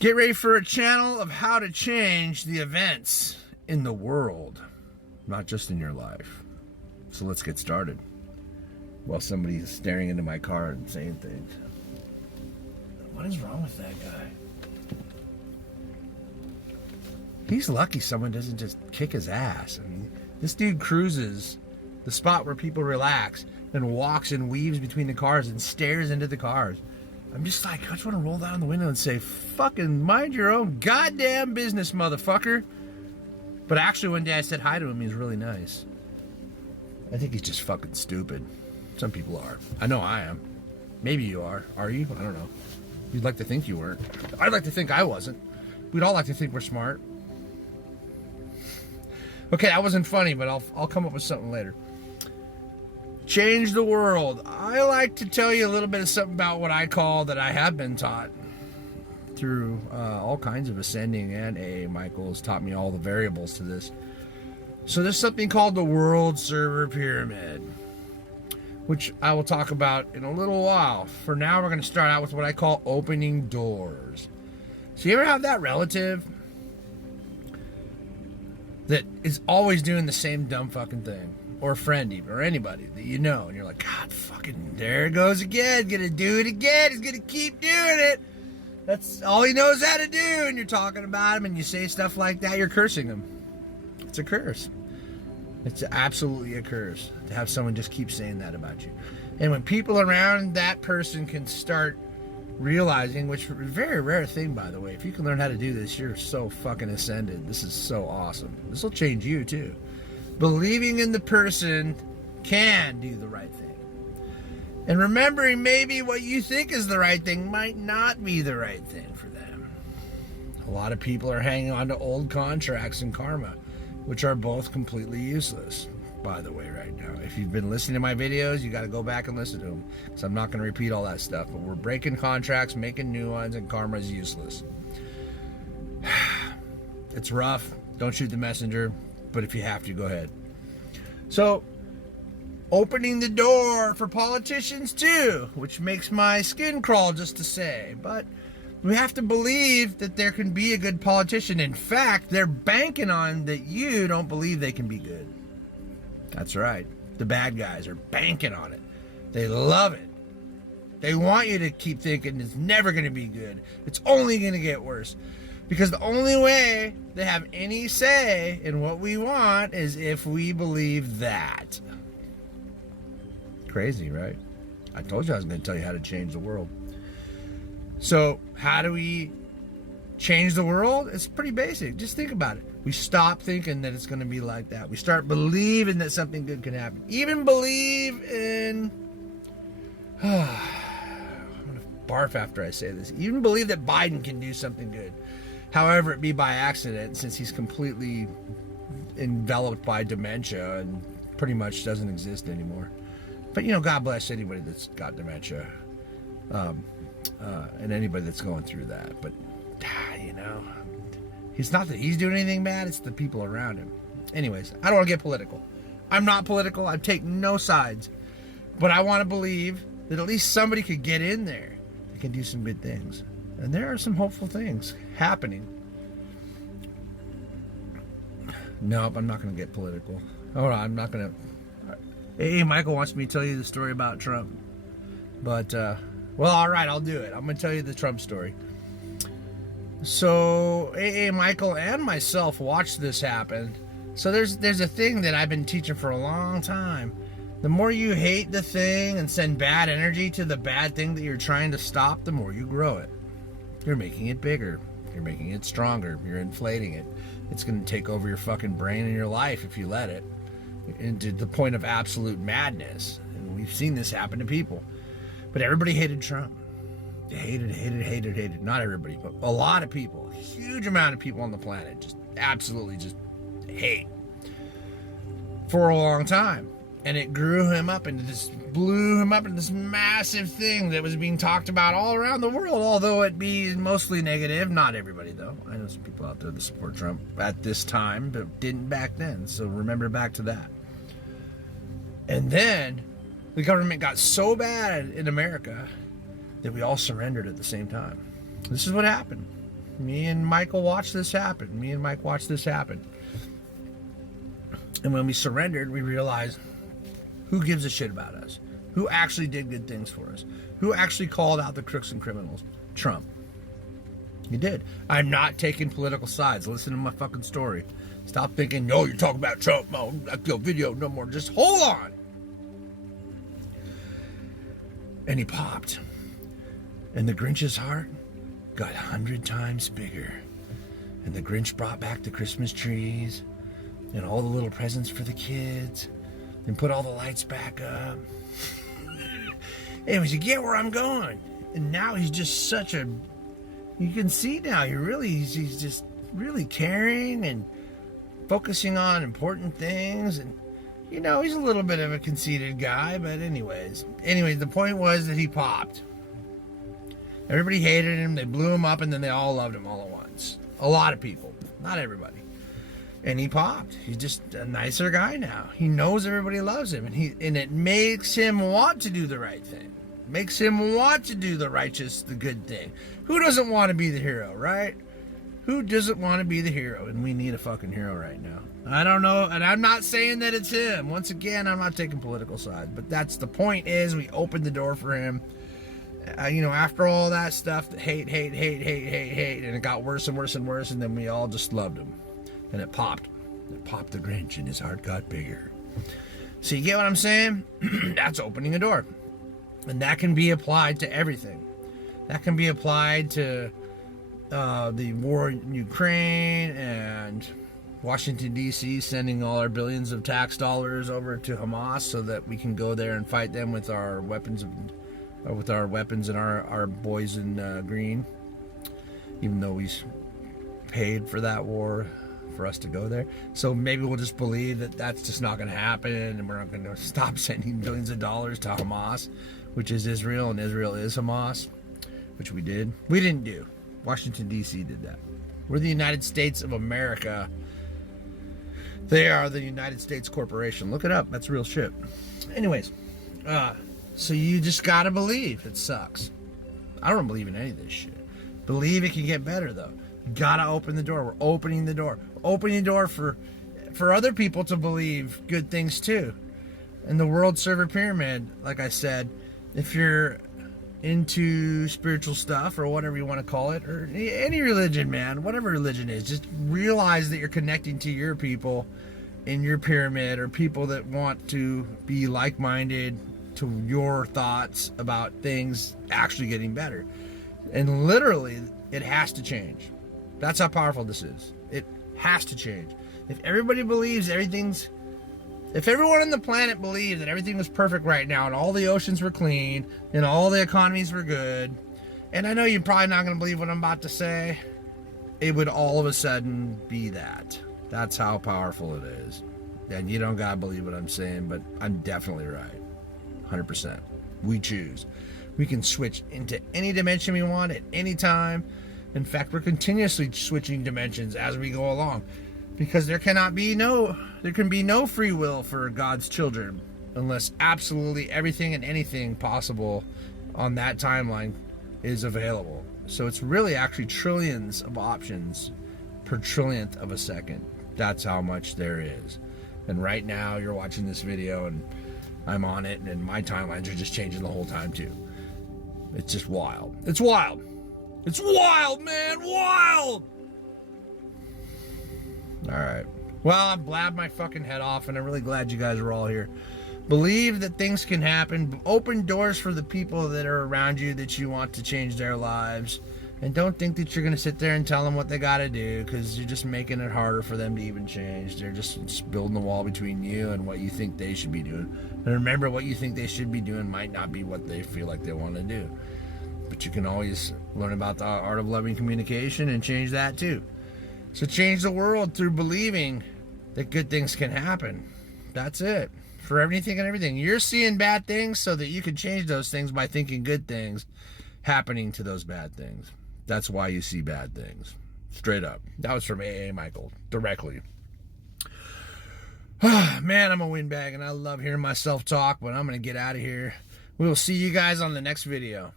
Get ready for a channel of how to change the events in the world, not just in your life. So let's get started. While somebody's staring into my car and saying things. What is wrong with that guy? He's lucky someone doesn't just kick his ass. I mean, this dude cruises the spot where people relax and walks and weaves between the cars and stares into the cars. I'm just like, I just want to roll down the window and say, fucking mind your own goddamn business, motherfucker. But actually, one day I said hi to him. He was really nice. I think he's just fucking stupid. Some people are. I know I am. Maybe you are. Are you? I don't know. You'd like to think you weren't. I'd like to think I wasn't. We'd all like to think we're smart. Okay, that wasn't funny, but I'll come up with something later. Change the world. I like to tell you a little bit of something about what I call that I have been taught through all kinds of ascending, and Michael has taught me all the variables to this. So there's something called the World Server Pyramid, which I will talk about in a little while. For now, we're going to start out with what I call opening doors. So you ever have that relative that is always doing the same dumb fucking thing? Or a friend even, or anybody that you know, and you're like, God, fucking, there it goes again, gonna do it again, he's gonna keep doing it. That's all he knows how to do, and you're talking about him, and you say stuff like that, you're cursing him. It's a curse. It's absolutely a curse to have someone just keep saying that about you. And when people around that person can start realizing, which is a very rare thing, by the way, if you can learn how to do this, you're so fucking ascended. This is so awesome. This will change you too. Believing in the person can do the right thing. And remembering maybe what you think is the right thing might not be the right thing for them. A lot of people are hanging on to old contracts and karma, which are both completely useless, by the way, right now. If you've been listening to my videos, you got to go back and listen to them, because I'm not going to repeat all that stuff. But we're breaking contracts, making new ones, and karma is useless. It's rough. Don't shoot the messenger. But if you have to, go ahead. So, opening the door for politicians too, which makes my skin crawl just to say. But we have to believe that there can be a good politician. In fact, they're banking on that you don't believe they can be good. That's right. The bad guys are banking on it. They love it. They want you to keep thinking it's never going to be good. It's only going to get worse. Because the only way they have any say in what we want is if we believe that. Crazy, right? I told you I was going to tell you how to change the world. So, how do we change the world? It's pretty basic. Just think about it. We stop thinking that it's going to be like that. We start believing that something good can happen. Even believe in... I'm going to barf after I say this. Even believe that Biden can do something good. However it be by accident, since he's completely enveloped by dementia and pretty much doesn't exist anymore. But, you know, God bless anybody that's got dementia. And anybody that's going through that. But, you know, it's not that he's doing anything bad, it's the people around him. Anyways, I don't want to get political. I'm not political. I take no sides. But I want to believe that at least somebody could get in there that can do some good things. And there are some hopeful things happening. Nope, I'm not going to get political. Hold on, I'm not going to... Hey, Michael wants me to tell you the story about Trump. But, well, all right, I'll do it. I'm going to tell you the Trump story. So, Michael and myself watched this happen. So there's a thing that I've been teaching for a long time. The more you hate the thing and send bad energy to the bad thing that you're trying to stop, the more you grow it. You're making it bigger. You're making it stronger. You're inflating it. It's going to take over your fucking brain and your life if you let it. Into the point of absolute madness. And we've seen this happen to people. But everybody hated Trump. They hated. Not everybody, but a lot of people. A huge amount of people on the planet just absolutely just hate. For a long time. And it blew him up into this massive thing that was being talked about all around the world, although it be mostly negative. Not everybody, though. I know some people out there that support Trump at this time, but didn't back then. So remember back to that. And then the government got so bad in America that we all surrendered at the same time. This is what happened. Me and Michael watched this happen. Me and Mike watched this happen. And when we surrendered, we realized, who gives a shit about us? Who actually did good things for us? Who actually called out the crooks and criminals? Trump. He did. I'm not taking political sides. Listen to my fucking story. Stop thinking, no, you're talking about Trump. No, not your video no more. Just hold on. And he popped. And the Grinch's heart got 100 times bigger. And the Grinch brought back the Christmas trees and all the little presents for the kids and put all the lights back up. Anyways, you get where I'm going. And now he's just such a... You can see now, he's just really caring and focusing on important things. And, you know, he's a little bit of a conceited guy, but anyways, the point was that he popped. Everybody hated him, they blew him up, and then they all loved him all at once. A lot of people, not everybody. And he popped. He's just a nicer guy now. He knows everybody loves him, and it makes him want to do the right thing. Makes him want to do the righteous, the good thing. Who doesn't want to be the hero, right? Who doesn't want to be the hero? And we need a fucking hero right now. I don't know, and I'm not saying that it's him. Once again, I'm not taking political sides, but that's the point is we opened the door for him. You know, after all that stuff, the hate, and it got worse and worse and worse, and then we all just loved him. And it popped. It popped the Grinch, and his heart got bigger. So you get what I'm saying? That's opening a door. And that can be applied to everything. That can be applied to the war in Ukraine and Washington, D.C. sending all our billions of tax dollars over to Hamas so that we can go there and fight them with our weapons and our boys in green. Even though we paid for that war for us to go there. So maybe we'll just believe that that's just not going to happen, and we're not going to stop sending billions of dollars to Hamas, which is Israel, and Israel is Hamas, which we did. We didn't do. Washington, D.C. did that. We're the United States of America. They are the United States Corporation. Look it up. That's real shit. Anyways, so you just got to believe. It sucks. I don't believe in any of this shit. Believe it can get better, though. Gotta open the door. We're opening the door. Opening the door for other people to believe good things too. And the world server pyramid, like I said, if you're into spiritual stuff or whatever you want to call it, or any religion, man, whatever religion is, just realize that you're connecting to your people in your pyramid, or people that want to be like-minded to your thoughts about things actually getting better. And literally, it has to change. That's how powerful this is. It has to change. If everybody believes if everyone on the planet believed that everything was perfect right now, and all the oceans were clean, and all the economies were good, and I know you're probably not going to believe what I'm about to say, it would all of a sudden be that. That's how powerful it is. And you don't got to believe what I'm saying, but I'm definitely right. 100%. We choose. We can switch into any dimension we want at any time. In fact, we're continuously switching dimensions as we go along, because there can be no free will for God's children unless absolutely everything and anything possible on that timeline is available. So it's really actually trillions of options per trillionth of a second. That's how much there is. And right now you're watching this video and I'm on it, and my timelines are just changing the whole time too. It's just wild. It's wild. It's wild, man. Wild. All right. Well, I blabbed my fucking head off, and I'm really glad you guys are all here. Believe that things can happen. Open doors for the people that are around you that you want to change their lives. And don't think that you're going to sit there and tell them what they got to do, because you're just making it harder for them to even change. They're just building the wall between you and what you think they should be doing. And remember, what you think they should be doing might not be what they feel like they want to do. But you can always learn about the art of loving communication and change that too. So change the world through believing that good things can happen. That's it. For everything and everything. You're seeing bad things so that you can change those things by thinking good things happening to those bad things. That's why you see bad things. Straight up. That was from AA Michael. Directly. Man, I'm a windbag and I love hearing myself talk, but I'm going to get out of here. We will see you guys on the next video.